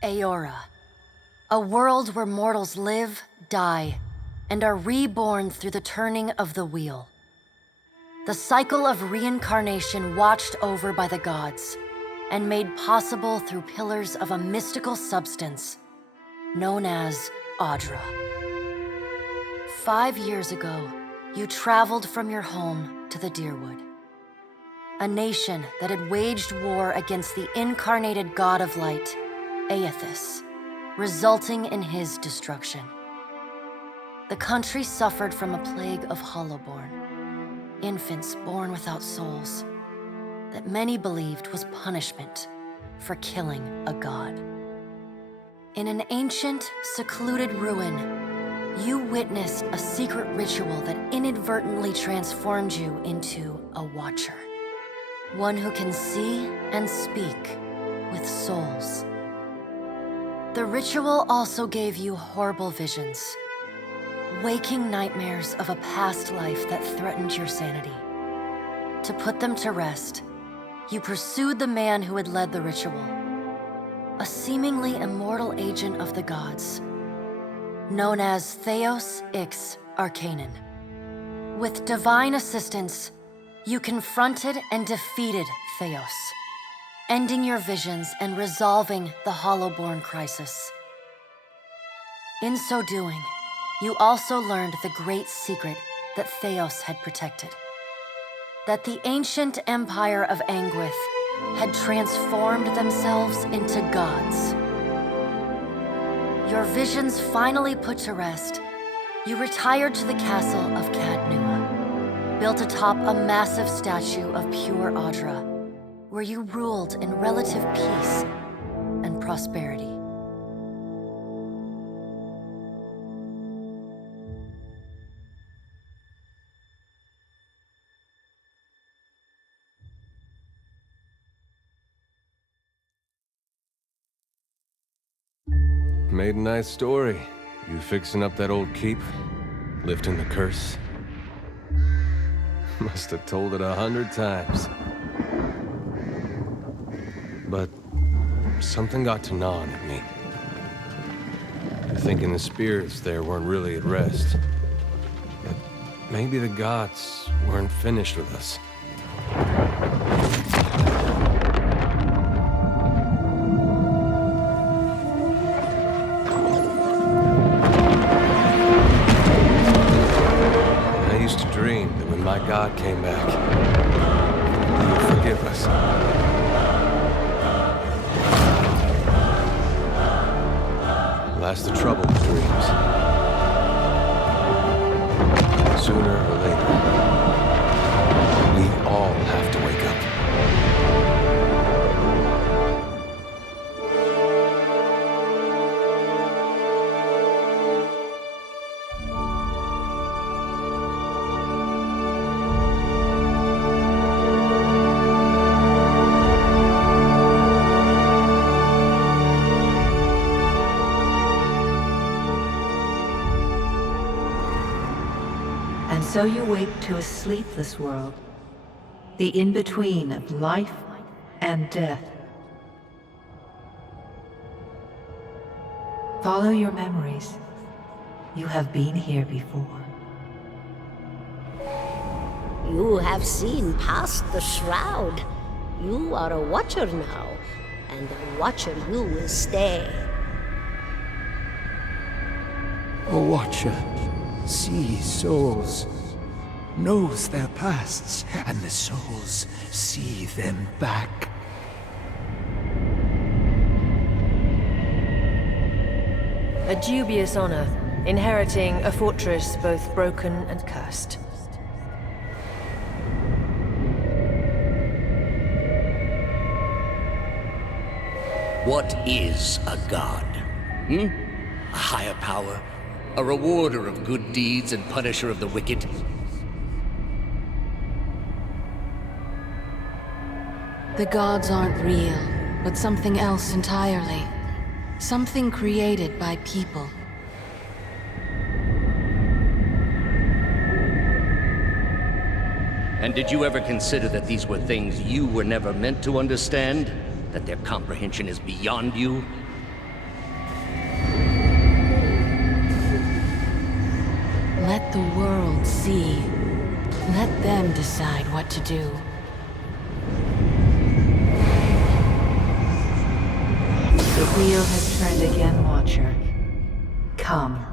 Aora, a world where mortals live, die, and are reborn through the turning of the wheel. The cycle of reincarnation watched over by the gods and made possible through pillars of a mystical substance known as Audra. 5 years ago, you traveled from your home to the Deerwood, a nation that had waged war against the incarnated god of light, Aethys, resulting in his destruction. The country suffered from a plague of hollowborn, infants born without souls, that many believed was punishment for killing a god. In an ancient, secluded ruin, you witnessed a secret ritual that inadvertently transformed you into a watcher. One who can see and speak with souls. The ritual also gave you horrible visions, waking nightmares of a past life that threatened your sanity. To put them to rest, you pursued the man who had led the ritual, a seemingly immortal agent of the gods, known as Theos Ix Arcanon. With divine assistance, you confronted and defeated Theos, ending your visions and resolving the Hollowborn crisis. In so doing, you also learned the great secret that Theos had protected. That the ancient empire of Anguith had transformed themselves into gods. Your visions finally put to rest, you retired to the castle of Cadnua, built atop a massive statue of pure Audra, where you ruled in relative peace and prosperity. Made a nice story. You fixing up that old keep? Lifting the curse? Must have told it 100 times. But something got to gnawing at me. Thinking the spirits there weren't really at rest. That maybe the gods weren't finished with us. My God came back. He would forgive us. Last the trouble with dreams. Sooner or later, we all have to wake up. So you wake to a sleepless world, the in-between of life and death. Follow your memories. You have been here before. You have seen past the shroud. You are a watcher now, and a watcher you will stay. A watcher sees souls, knows their pasts, and the souls see them back. A dubious honor, inheriting a fortress both broken and cursed. What is a god? A higher power? A rewarder of good deeds and punisher of the wicked? The gods aren't real, but something else entirely. Something created by people. And did you ever consider that these were things you were never meant to understand? That their comprehension is beyond you? Let the world see. Let them decide what to do. The wheel has turned again, Watcher. Come.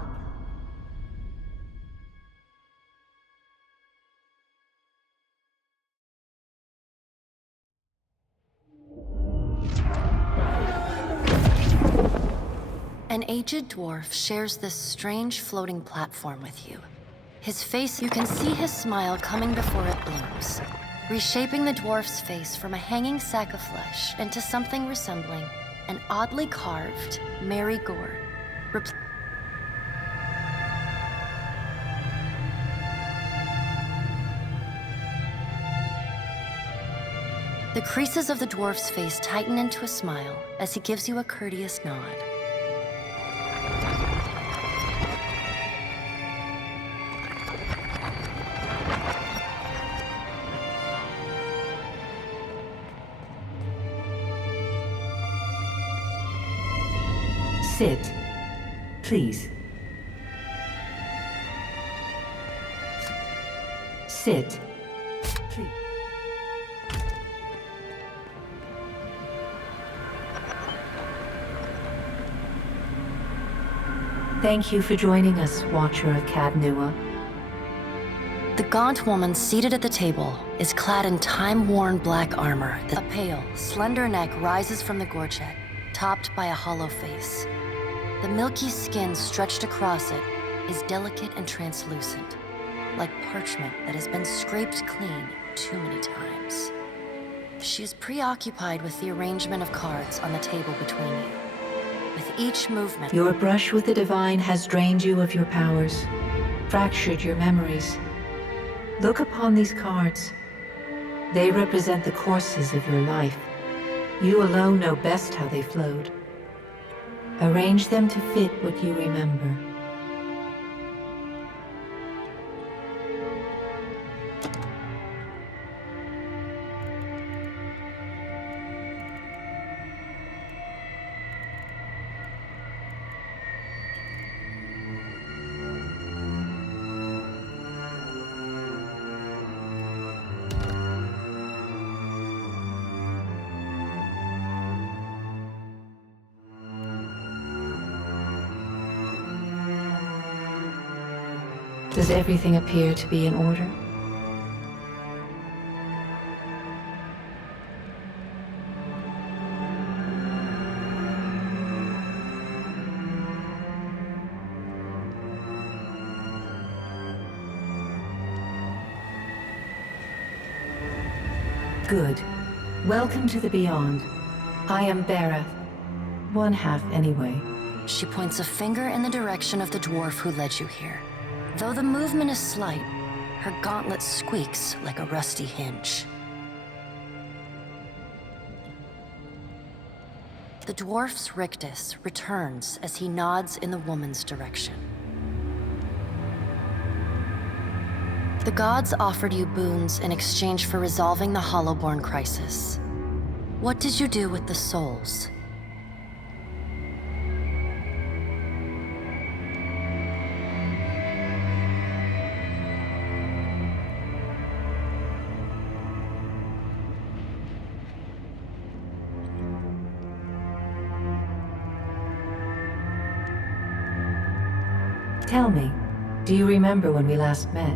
An aged dwarf shares this strange floating platform with you. His face, you can see his smile coming before it blooms, reshaping the dwarf's face from a hanging sack of flesh into something resembling an oddly carved Mary gourd. The creases of the dwarf's face tighten into a smile as he gives you a courteous nod. Sit, please. Sit, please. Thank you for joining us, Watcher of Cadnua. The gaunt woman seated at the table is clad in time-worn black armor. A pale, slender neck rises from the gorget, topped by a hollow face. The milky skin stretched across it is delicate and translucent, like parchment that has been scraped clean too many times. She is preoccupied with the arrangement of cards on the table between you. With each movement, Your brush with the divine has drained you of your powers, fractured your memories. Look upon these cards. They represent the courses of your life. You alone know best how they flowed. Arrange them to fit what you remember. Does everything appear to be in order? Good. Welcome to the Beyond. I am Berath. One half, anyway. she points a finger in the direction of the dwarf who led you here. Though the movement is slight, her gauntlet squeaks like a rusty hinge. The dwarf's rictus returns as he nods in the woman's direction. The gods offered you boons in exchange for resolving the Hollowborn crisis. What did you do with the souls? Tell me, do you remember when we last met?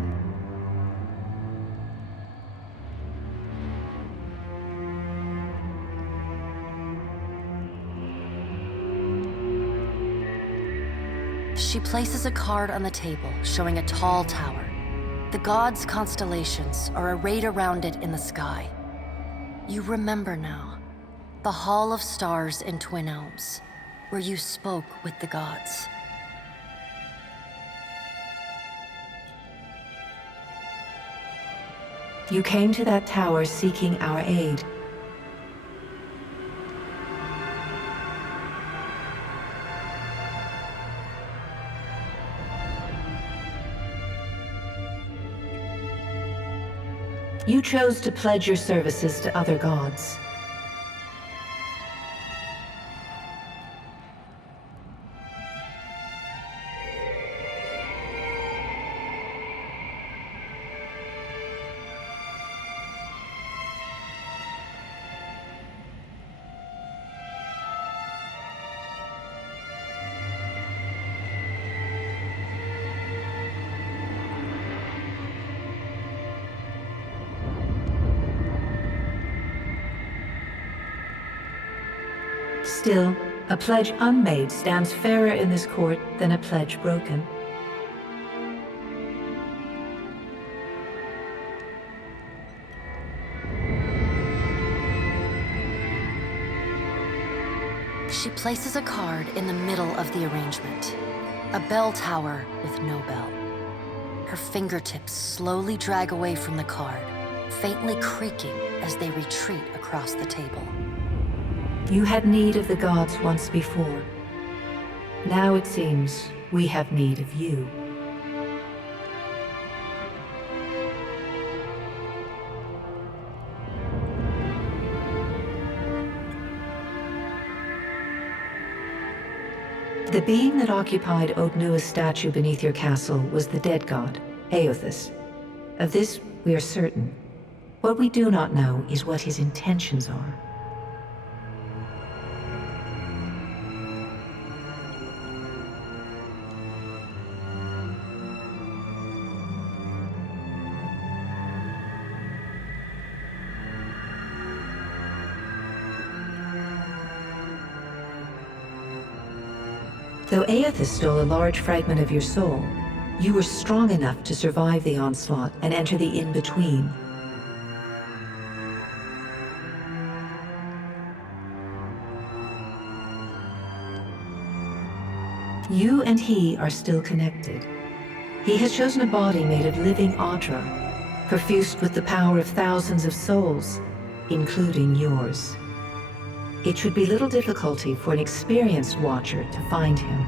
She places a card on the table, showing a tall tower. The gods' constellations are arrayed around it in the sky. You remember now, the Hall of Stars in Twin Elms, where you spoke with the gods. You came to that tower seeking our aid. You chose to pledge your services to other gods. Still, a pledge unmade stands fairer in this court than a pledge broken. She places a card in the middle of the arrangement. A bell tower with no bell. Her fingertips slowly drag away from the card, faintly creaking as they retreat across the table. You had need of the gods once before. Now it seems we have need of you. The being that occupied Odnua's statue beneath your castle was the dead god, Aothus. Of this we are certain. What we do not know is what his intentions are. Though Aothus stole a large fragment of your soul, you were strong enough to survive the onslaught and enter the in-between. You and he are still connected. He has chosen a body made of living Audra, perfused with the power of thousands of souls, including yours. It should be little difficulty for an experienced watcher to find him.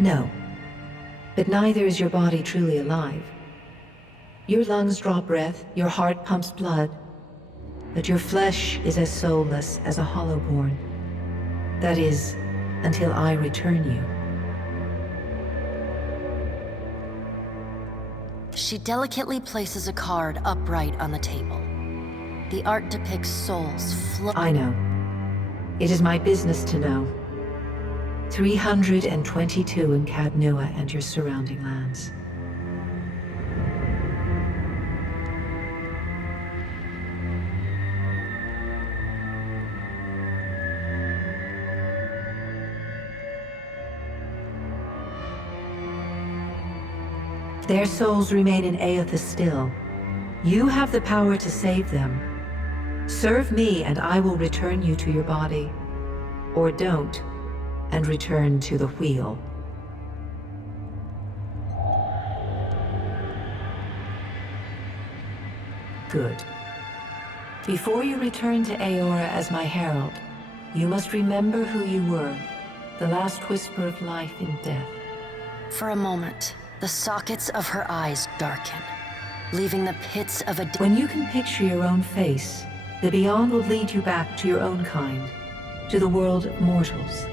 No, but neither is your body truly alive. Your lungs draw breath, your heart pumps blood, but your flesh is as soulless as a hollowborn. That is, until I return you. She delicately places a card upright on the table. The art depicts souls I know. It is my business to know. 322 in Cadnua and your surrounding lands. Their souls remain in Aothus still. You have the power to save them. Serve me and I will return you to your body. Or don't, and return to the wheel. Good. Before you return to Aora as my herald, you must remember who you were, the last whisper of life in death. For a moment, the sockets of her eyes darken, leaving the pits of a... When you can picture your own face, the beyond will lead you back to your own kind, to the world of mortals.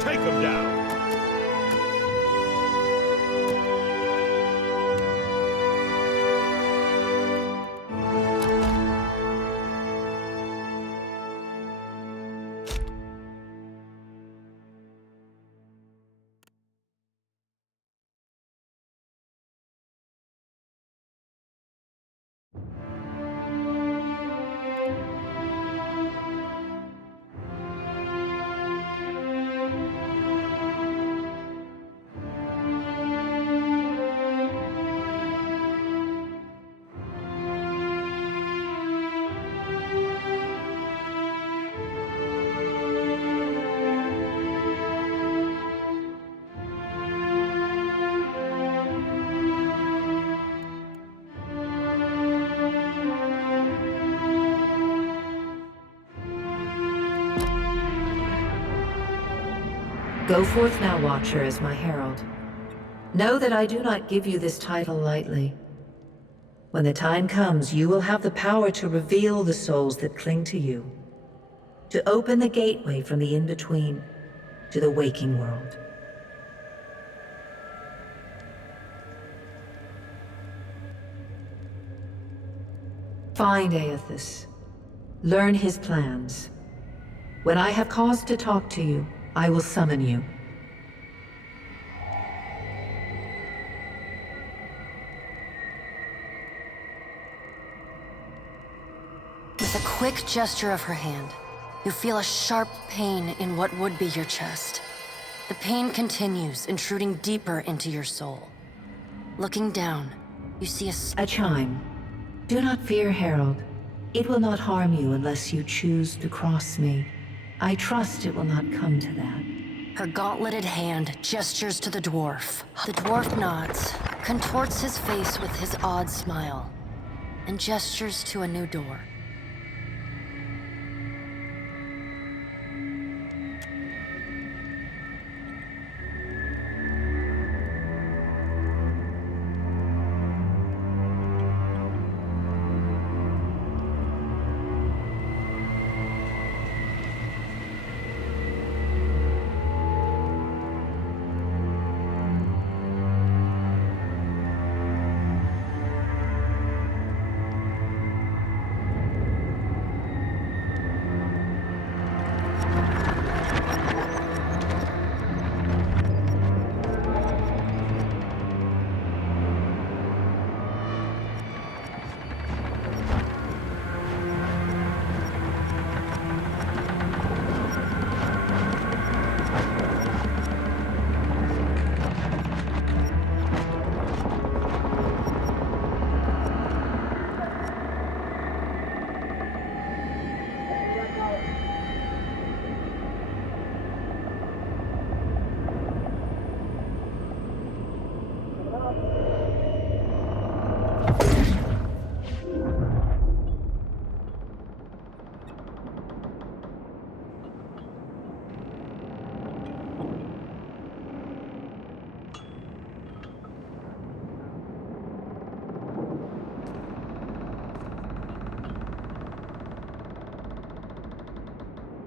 Take him down! Go forth now, Watcher, as my herald. Know that I do not give you this title lightly. When the time comes, you will have the power to reveal the souls that cling to you, to open the gateway from the in-between to the waking world. Find Aethys. Learn his plans. When I have cause to talk to you, I will summon you. With a quick gesture of her hand, you feel a sharp pain in what would be your chest. The pain continues, intruding deeper into your soul. Looking down, you see a chime. Do not fear, Herald. It will not harm you unless you choose to cross me. I trust it will not come to that. Her gauntleted hand gestures to the dwarf. The dwarf nods, contorts his face with his odd smile, and gestures to a new door.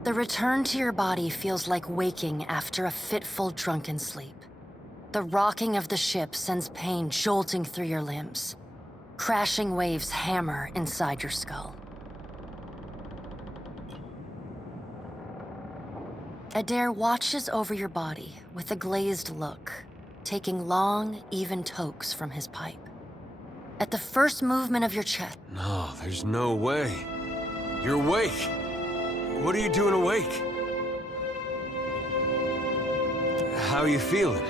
The return to your body feels like waking after a fitful drunken sleep. The rocking of the ship sends pain jolting through your limbs. Crashing waves hammer inside your skull. Adair watches over your body with a glazed look, taking long, even tokes from his pipe. At the first movement of your chest... No, there's no way. You're awake. What are you doing awake? How are you feeling?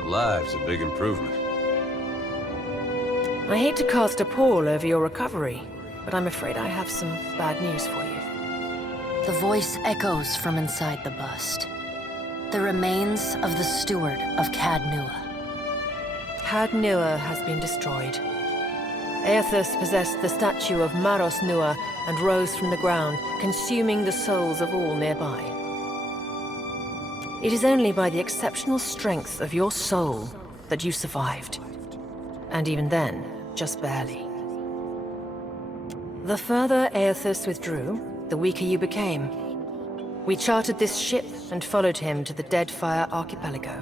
Alive's a big improvement. I hate to cast a pall over your recovery, but I'm afraid I have some bad news for you. The voice echoes from inside the bust. The remains of the steward of Cad Nua. Cad Nua has been destroyed. Aethys possessed the statue of Maros Nua and rose from the ground, consuming the souls of all nearby. It is only by the exceptional strength of your soul that you survived. And even then, just barely. The further Aethys withdrew, the weaker you became. We chartered this ship and followed him to the Deadfire archipelago.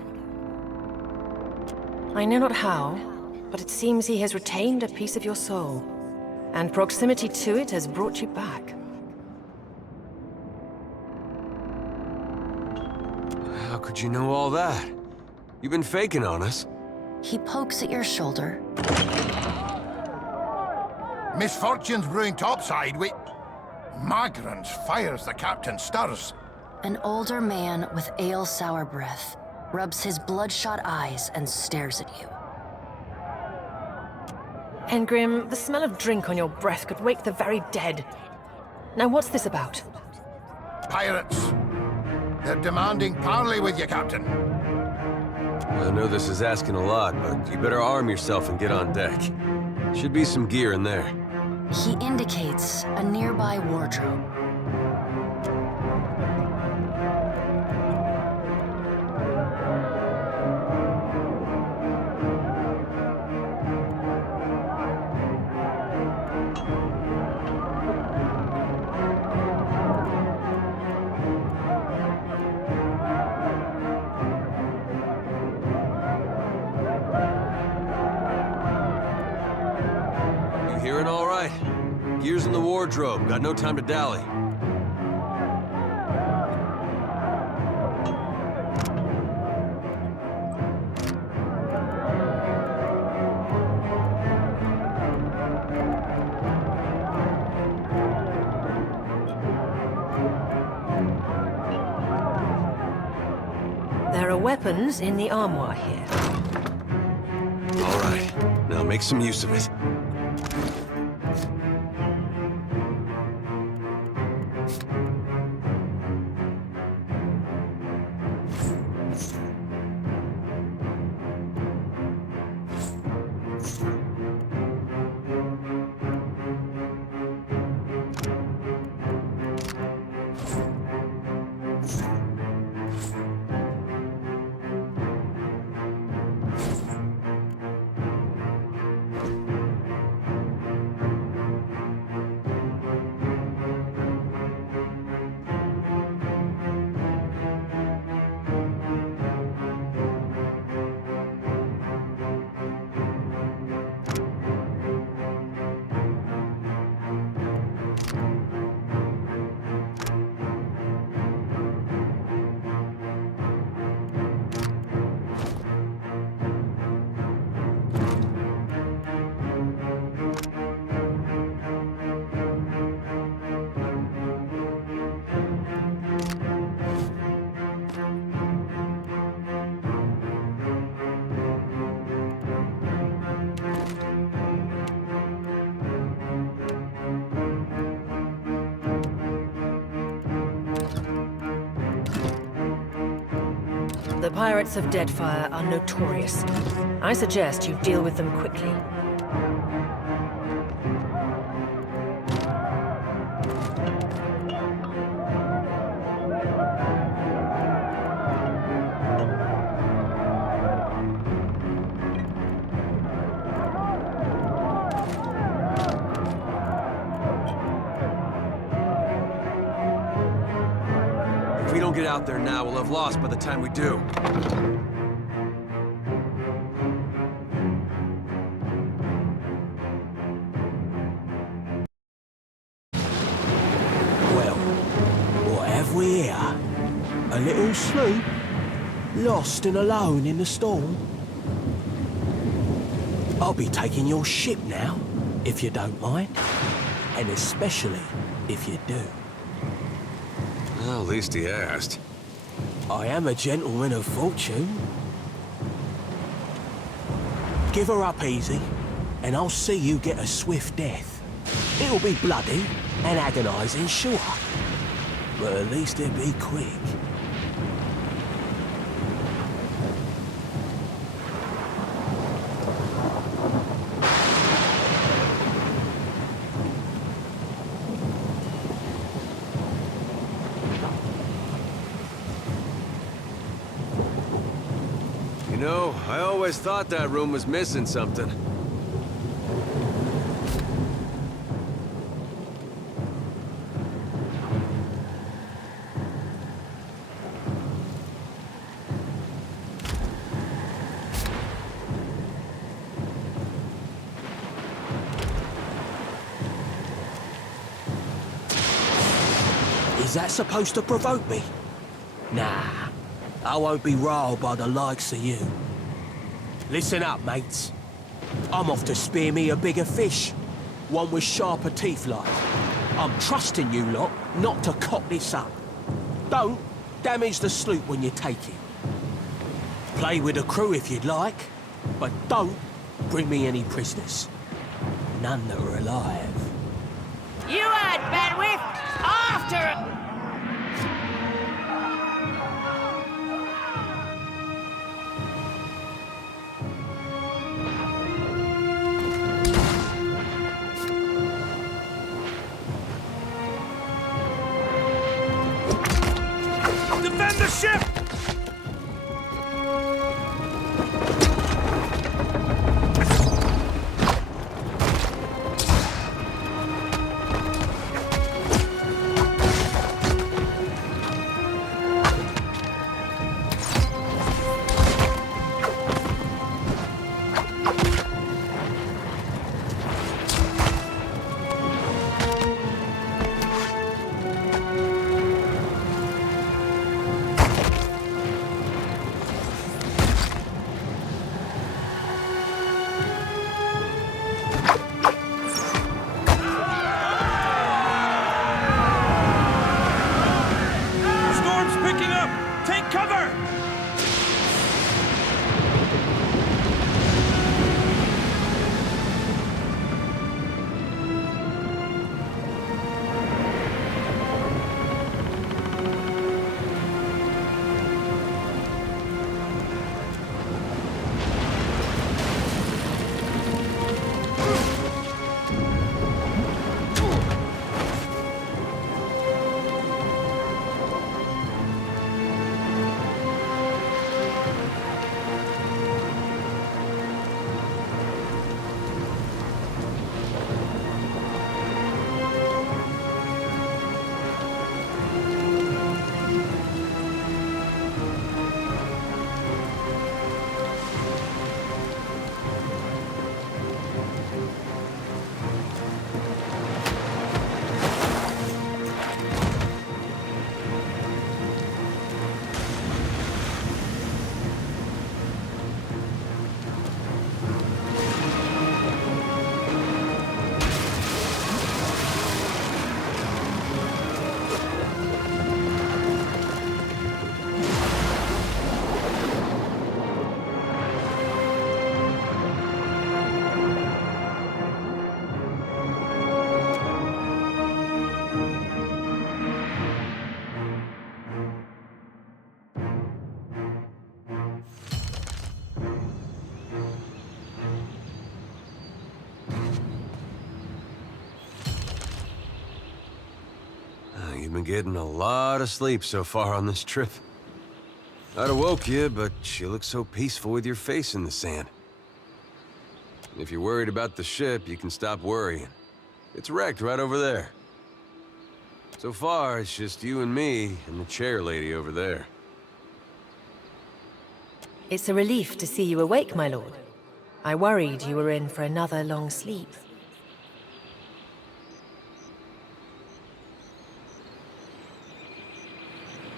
I know not how, but it seems he has retained a piece of your soul, and proximity to it has brought you back. How could you know all that? You've been faking on us. He pokes at your shoulder. Misfortune's brewing topside. Magrans fires the captain stirs. An older man with ale-sour breath rubs his bloodshot eyes and stares at you. Engrim, the smell of drink on your breath could wake the very dead. Now what's this about? Pirates. They're demanding parley with you, Captain. I know this is asking a lot, but you better arm yourself and get on deck. Should be some gear in there. He indicates a nearby wardrobe. Hearing all right? Gear's in the wardrobe. Got no time to dally. There are weapons in the armoire here. All right. Now make some use of it. The pirates of Deadfire are notorious. I suggest you deal with them quickly. If we don't get out there now, we'll have lost by the time we do. Well, what have we here? A little sloop? Lost and alone in the storm? I'll be taking your ship now, if you don't mind. And especially if you do. Well, at least he asked. I am a gentleman of fortune. Give her up easy, and I'll see you get a swift death. It'll be bloody and agonizing, sure. But at least it'll be quick. You know, I always thought that room was missing something. Is that supposed to provoke me? Nah, I won't be riled by the likes of you. Listen up, mates. I'm off to spear me a bigger fish. One with sharper teeth like. I'm trusting you lot not to cock this up. Don't damage the sloop when you take it. Play with the crew if you'd like, but don't bring me any prisoners. None that are alive. You heard, Bedwith! After... Defend the ship! You've been getting a lot of sleep so far on this trip. I'd have woke you, but you look so peaceful with your face in the sand. If you're worried about the ship, you can stop worrying. It's wrecked right over there. So far, it's just you and me and the chair lady over there. It's a relief to see you awake, my lord. I worried you were in for another long sleep.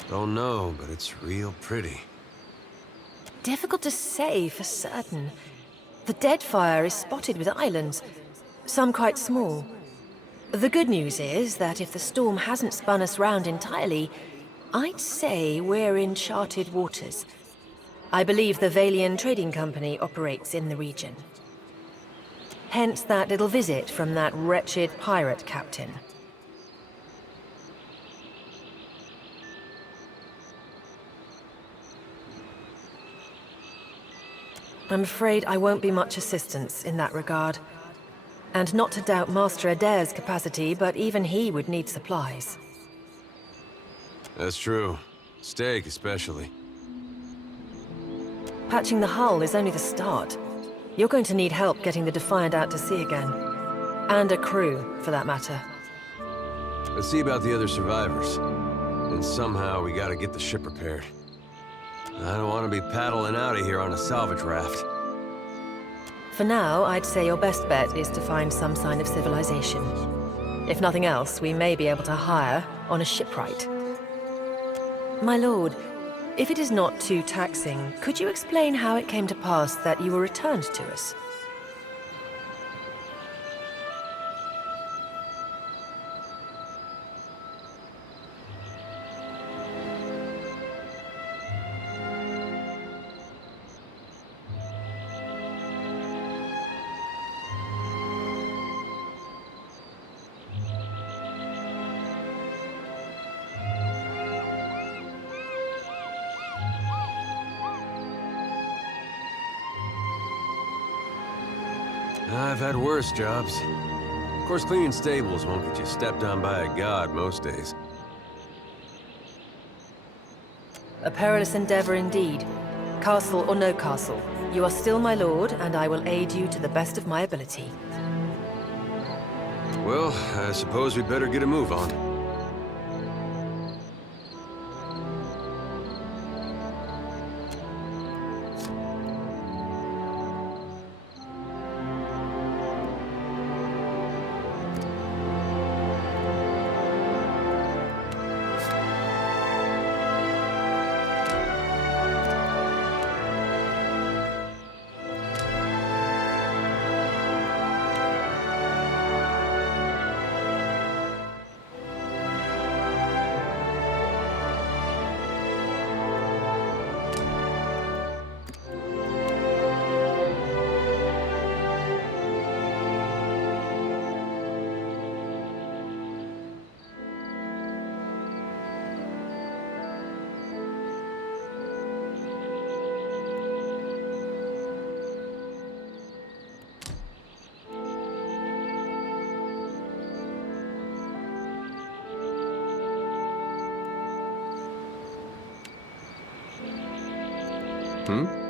Don't know, but it's real pretty. Difficult to say for certain. The Deadfire is spotted with islands, some quite small. The good news is that if the storm hasn't spun us round entirely, I'd say we're in charted waters. I believe the Valian Trading Company operates in the region. Hence that little visit from that wretched pirate captain. I'm afraid I won't be much assistance in that regard. And not to doubt Master Adair's capacity, but even he would need supplies. That's true. Steak, especially. Patching the hull is only the start. You're going to need help getting the Defiant out to sea again. And a crew, for that matter. Let's see about the other survivors. And somehow we gotta get the ship repaired. I don't want to be paddling out of here on a salvage raft. For now, I'd say your best bet is to find some sign of civilization. If nothing else, we may be able to hire on a shipwright. My lord, if it is not too taxing, could you explain how it came to pass that you were returned to us? I've had worse jobs. Of course, cleaning stables won't get you stepped on by a god most days. A perilous endeavor indeed. Castle or no castle, you are still my lord, and I will aid you to the best of my ability. Well, I suppose we better get a move on. Hmm?